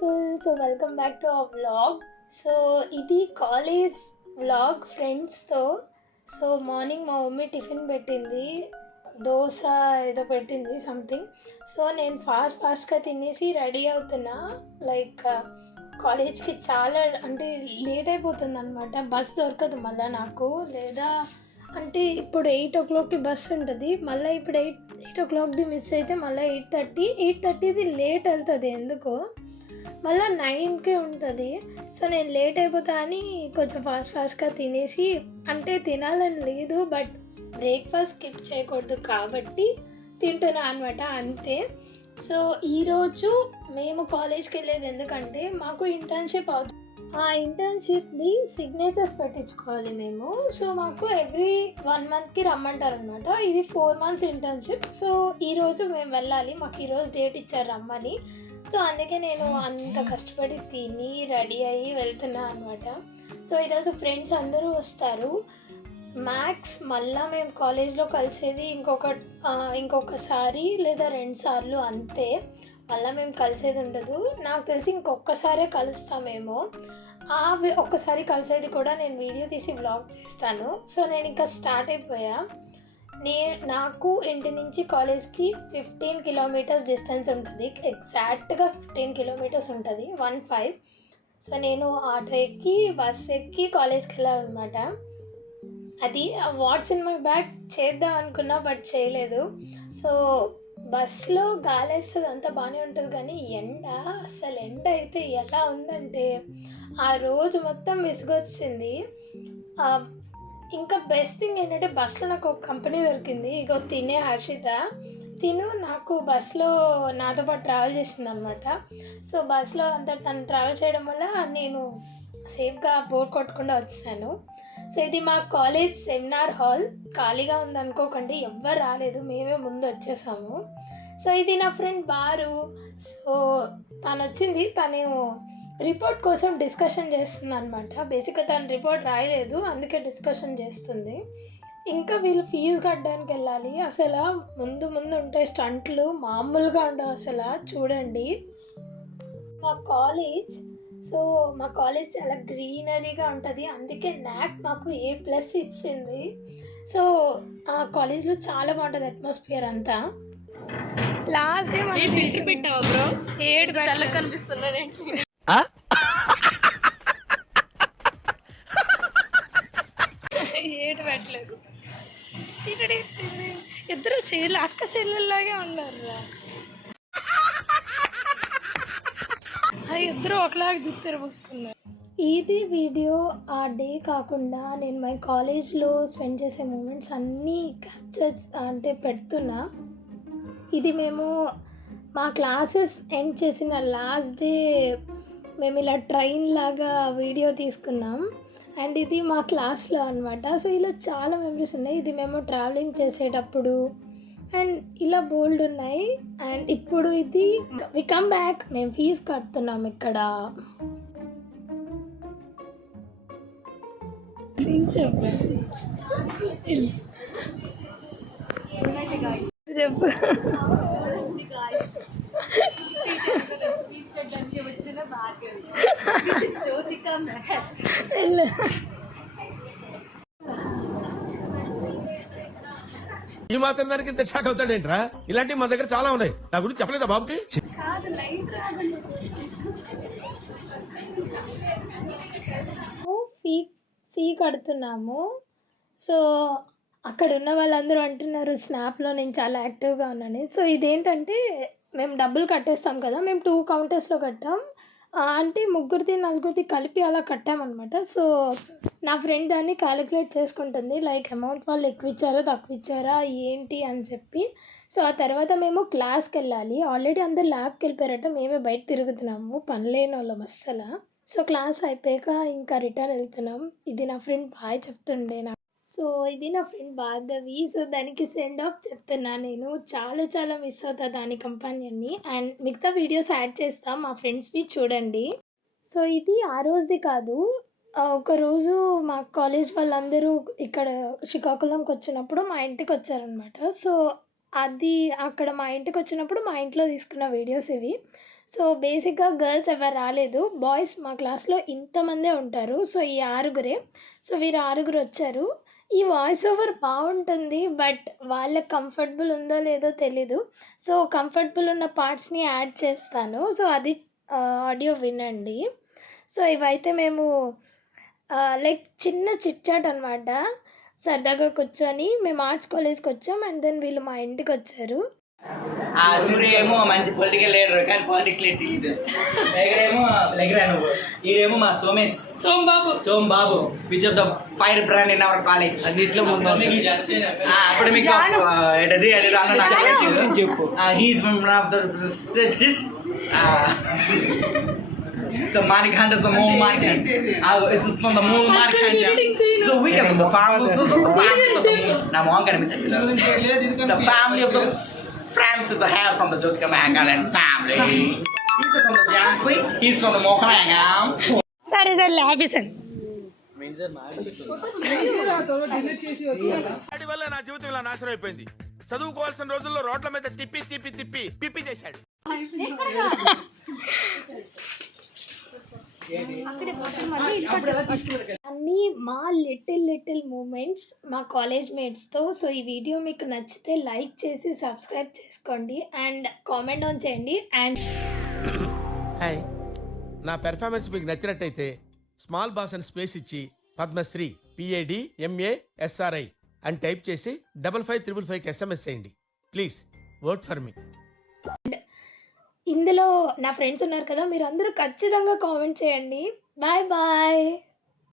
people, so welcome back to our vlog. So ఇది college vlog ఫ్రెండ్స్తో. So morning మా mummy tiffin పెట్టింది, దోశ ఏదో పెట్టింది సంథింగ్. సో నేను ఫాస్ట్గా తినేసి రెడీ అవుతున్నా. లైక్ కాలేజ్కి చాలా అంటే లేట్ అయిపోతుంది అనమాట. బస్ దొరకదు మళ్ళీ నాకు, లేదా అంటే ఇప్పుడు 8 o'clockకి బస్సు ఉంటుంది, మళ్ళీ ఇప్పుడు 8 o'clockది మిస్ అయితే మళ్ళీ 8:30ది లేట్ వెళ్తుంది ఎందుకో, మళ్ళీ 9కే ఉంటుంది. సో నేను లేట్ అయిపోతా అని కొంచెం ఫాస్ట్గా తినేసి, అంటే తినాలని లేదు బట్ బ్రేక్ఫాస్ట్ స్కిప్ చేయకూడదు కాబట్టి తింటున్నా అనమాట, అంతే. సో ఈరోజు మేము కాలేజ్కి వెళ్ళేది ఎందుకంటే మాకు ఇంటర్న్షిప్ అవుతుంది. ఆ ఇంటర్న్షిప్ది సిగ్నేచర్స్ పెట్టించుకోవాలి మేము. సో మాకు ఎవ్రీ 1 monthకి రమ్మంటారు అనమాట. ఇది 4 months ఇంటర్న్షిప్. సో ఈరోజు మేము వెళ్ళాలి, మాకు ఈరోజు డేట్ ఇచ్చారు రమ్మని. సో అందుకే నేను అంత కష్టపడి తిని రెడీ అయ్యి వెళ్తున్నా అనమాట. సో ఈరోజు ఫ్రెండ్స్ అందరూ వస్తారు. మ్యాక్స్ మళ్ళీ మేము కాలేజ్లో కలిసేది ఇంకొకసారి లేదా 2 సార్లు అంతే, మళ్ళీ మేము కలిసేది ఉండదు. నాకు తెలిసి ఇంకొకసారే కలుస్తామేమో. ఒక్కసారి కలిసేది కూడా నేను వీడియో తీసి వ్లాగ్ చేస్తాను. సో నేను ఇంకా స్టార్ట్ అయిపోయా. నాకు ఇంటి నుంచి కాలేజ్కి 15 kilometers డిస్టెన్స్ ఉంటుంది, ఎగ్జాక్ట్గా 15 kilometers ఉంటుంది, 15. సో నేను ఆటో ఎక్కి బస్ ఎక్కి కాలేజ్కి వెళ్ళాలన్నమాట. అది వాట్స్ ఇన్ మై బ్యాగ్ చేద్దాం అనుకున్నా బట్ చేయలేదు. సో బస్లో గాలి వేస్తుంది, అంతా బాగానే ఉంటుంది, కానీ అసలు ఎండ అయితే ఎలా ఉందంటే ఆ రోజు మొత్తం విసుగొచ్చింది. ఇంకా బెస్ట్ థింగ్ ఏంటంటే బస్లో నాకు ఒక కంపెనీ దొరికింది, ఇగో తినే హర్షిత. నాకు బస్లో నాతో పాటు ట్రావెల్ చేసింది అనమాట. సో బస్లో తను ట్రావెల్ చేయడం వల్ల నేను సేఫ్గా బోర్ కొట్టకుండా వచ్చాను. సో ఇది మా కాలేజ్ సెమినార్ హాల్, ఖాళీగా ఉందనుకోకండి, ఎవ్వరు రాలేదు, మేమే ముందు వచ్చేసాము. సో ఇది నా ఫ్రెండ్ బారు. సో తను వచ్చింది, తను రిపోర్ట్ కోసం డిస్కషన్ చేస్తుంది అనమాట. బేసిక్గా తను రిపోర్ట్ రాయలేదు, అందుకే డిస్కషన్ చేస్తుంది. ఇంకా వీళ్ళు ఫీజు కట్టడానికి వెళ్ళాలి. అసలు ముందు ఉంటాయి స్టంట్లు, మామూలుగా ఉండవు అసలు. చూడండి మా కాలేజ్. సో మా కాలేజ్ చాలా గ్రీనరీగా ఉంటుంది, అందుకే NAAC మాకు A+ ఇచ్చింది. సో ఆ కాలేజ్లో చాలా బాగుంటుంది అట్మాస్ఫియర్ అంతా. లాస్ట్ డే ఫిల్టర్ పెట్టావా బ్రో? 7 కనిపిస్తున్నా ఏడు పెట్టలేదు. ఇద్దరు అక్క చెల్లెల్లాగే ఉన్నారు. ఇద్దరు ఒకలాగా జుత్తు పూసుకున్నారు. ఇది వీడియో ఆ డే కాకుండా నేను మై కాలేజ్లో స్పెండ్ చేసే మూమెంట్స్ అన్నీ క్యాప్చర్ అంటే పెడుతున్నా. ఇది మేము మా క్లాసెస్ ఎండ్ చేసిన లాస్ట్ డే మేము ఇలా ట్రైన్ లాగా వీడియో తీసుకున్నాం, అండ్ ఇది మా క్లాస్లో అనమాట. సో ఇలా చాలా మెమరీస్ ఉన్నాయి. ఇది మేము ట్రావెలింగ్ చేసేటప్పుడు అండ్ ఇలా బోల్డ్ ఉన్నాయి. అండ్ ఇప్పుడు ఇది వి కమ్ బ్యాక్, మేము ఫీజు కడుతున్నాం ఇక్కడ. చెప్పు ఈ మాత్రం దానికి ఇంత షాక్ అవుతాడేంట్రా? ఇలాంటివి మా దగ్గర చాలా ఉన్నాయి, నా గురించి చెప్పలేదా బాబుకి? ఫీ కడుతున్నాము. సో అక్కడ ఉన్న వాళ్ళందరూ అంటున్నారు స్నాప్లో నేను చాలా యాక్టివ్గా ఉన్నాను. సో ఇదేంటంటే మేము డబ్బులు కట్టేస్తాం కదా, మేము 2 counters కట్టాం, అంటే 3 4 కలిపి అలా కట్టామన్నమాట. సో నా ఫ్రెండ్ దాన్ని క్యాలిక్యులేట్ చేసుకుంటుంది, లైక్ అమౌంట్ వాళ్ళు ఎక్కువ ఇచ్చారా తక్కువ ఇచ్చారా ఏంటి అని చెప్పి. సో ఆ తర్వాత మేము క్లాస్కి వెళ్ళాలి. ఆల్రెడీ అందరు ల్యాబ్కి వెళ్ళిపోయారట, మేమే బయట తిరుగుతున్నాము, పని లేని వాళ్ళం అస్సలు. సో క్లాస్ అయిపోయాక ఇంకా రిటర్న్ వెళ్తున్నాం. ఇది నా ఫ్రెండ్ బాయ్ చెప్తుండే నాకు. సో ఇది నా ఫ్రెండ్ భార్గవి. సో దానికి సెండ్ ఆఫ్ చెప్తున్నా. నేను చాలా మిస్ అవుతా దాని కంపానియన్ని, అండ్ మిగతా వీడియోస్ యాడ్ చేస్తాం మా ఫ్రెండ్స్వి, చూడండి. సో ఇది ఆ రోజుది కాదు, ఒకరోజు మా కాలేజ్ వాళ్ళందరూ ఇక్కడ శ్రీకాకుళంకి వచ్చినప్పుడు మా ఇంటికి వచ్చారనమాట. సో అది అక్కడ మా ఇంటికి వచ్చినప్పుడు మా ఇంట్లో తీసుకున్న వీడియోస్ ఇవి. సో బేసిక్గా గర్ల్స్ ఎవరు రాలేదు, బాయ్స్ మా క్లాస్లో ఇంతమందే ఉంటారు. సో ఈ 6గురే. సో వీరు 6గురు వచ్చారు. ఈ వాయిస్ ఓవర్ బాగుంటుంది, బట్ వాళ్ళకి కంఫర్టబుల్ ఉందో లేదో తెలీదు. సో కంఫర్టబుల్ ఉన్న పార్ట్స్ని యాడ్ చేస్తాను. సో అది ఆడియో వినండి. సో ఇవైతే మేము లైక్ చిన్న చిట్ చాట్ అనమాట. సరదాగా కూర్చొని మేము ఆర్ట్స్ కాలేజ్కి వచ్చాం అండ్ దెన్ వీళ్ళు మా ఇంటికి వచ్చారు. ఆ సూర్య ఏమో మంచి పొలిటికల్ లీడర్ కానీ పాలిటిక్స్ లేదు తెలియదు. లెగరా నువ్వు. ఈడేమో మా Som Babu which of the fire brand in our college. అన్నిట్లో ముందు అప్పుడు మీకు ఏంటది చెప్పు. He's one of the Manik Hunt is the Mole Market. This is from the Mole Market. So we can the family. Now I'm gonna be the family of the friends of the hair from the Jyotika Mahalan family. He's from the Jansi. He's from the Mohanangam. సరే లాబిసన్ వాడి వల్ల నా జీవితం ఇలా నాశనం అయిపోయింది. చదువుకోవాల్సిన రోజుల్లో రోడ్ల మీద తిప్పి తిప్పి తిప్పి పిప్పి చేశాడు. అన్నీ మా లిటిల్ మూమెంట్స్ మా కాలేజ్ మేట్స్తో. సో ఈ వీడియో మీకు నచ్చితే లైక్ చేసి సబ్స్క్రైబ్ చేసుకోండి అండ్ కామెంట్ ఆన్ చేయండి. అండ్ హాయ్, నా పెర్ఫార్మెన్స్ మీకు నచ్చినట్టయితే స్మాల్ బాస్ అని స్పేస్ ఇచ్చి పద్మశ్రీ PADMASRI అని టైప్ చేసి 55555కి SMS చేయండి. Please work for me. ఇందులో నా ఫ్రెండ్స్ ఉన్నారు కదా, మీరు అందరూ ఖచ్చితంగా కామెంట్ చేయండి. Bye bye.